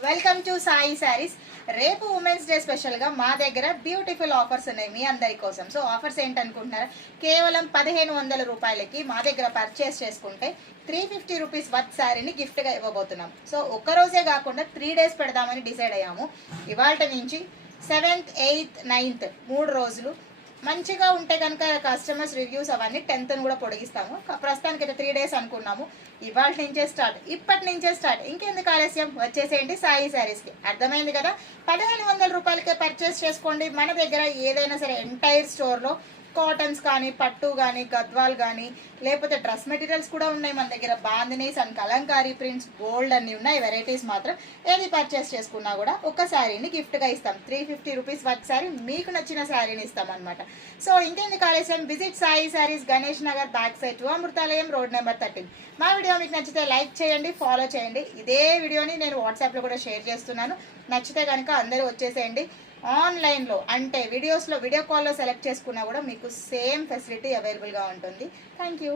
Welcome to Sai saris. రేపు women's day స్పెషల్గా మా దగ్గర బ్యూటిఫుల్ ఆఫర్స్ ఉన్నాయి మీ అందరి కోసం. సో ఆఫర్స్ ఏంటనుకుంటున్నారా? కేవలం 1500 రూపాయలకి మా దగ్గర పర్చేస్ చేసుకుంటే 350 రూపీస్ వర్త్ శారీని గిఫ్ట్గా ఇవ్వబోతున్నాం. సో ఒక్కరోజే కాకుండా 3 డేస్ పెడదామని డిసైడ్ అయ్యాము. ఇవాళ నుంచి 7th, 8th, 9th 3 రోజులు మంచిగా ఉంటే కనుక కస్టమర్స్ రివ్యూస్ అవన్నీ 10th కూడా పొడిగిస్తాము. ప్రస్తుతానికి అయితే 3 డేస్ అనుకున్నాము. ఇవాళ నుంచే స్టార్ట్, ఇప్పటి నుంచే స్టార్ట్. ఇంకెందుకు ఆలస్యం, వచ్చేసేయండి సాయి శారీస్కి. అర్థమైంది కదా? 1500 రూపాయలకే పర్చేస్ చేసుకోండి. మన దగ్గర ఏదైనా సరే ఎంటైర్ స్టోర్లో కాటన్స్ కానీ, పట్టు కానీ, గద్వాల్ కానీ, లేకపోతే డ్రెస్ మెటీరియల్స్ కూడా ఉన్నాయి మన దగ్గర. బాందినీస్ అండ్ కలంకారీ ప్రింట్స్ బోల్డ్ అన్నీ ఉన్నాయి. వెరైటీస్ మాత్రం ఏది పర్చేస్ చేసుకున్నా కూడా ఒక శారీని గిఫ్ట్గా ఇస్తాం. 350 రూపీస్ వర్త్ శారీ, మీకు నచ్చిన శారీని ఇస్తాం అనమాట. సో ఇంకెందుకు ఆలస్యం, visit Sai Sarees, Ganesh Nagar back side to Amruthalayam, road number 13. మా వీడియో మీకు నచ్చితే లైక్ చేయండి, ఫాలో చేయండి. ఇదే వీడియోని నేను వాట్సాప్లో కూడా షేర్ చేస్తున్నాను. నచ్చితే కనుక అందరూ వచ్చేసేయండి. ఆన్లైన్లో అంటే వీడియో కాల్లో సెలెక్ట్ చేసుకున్నా కూడా మీకు సేమ్ ఫెసిలిటీ అవైలబుల్గా ఉంటుంది. Thank you.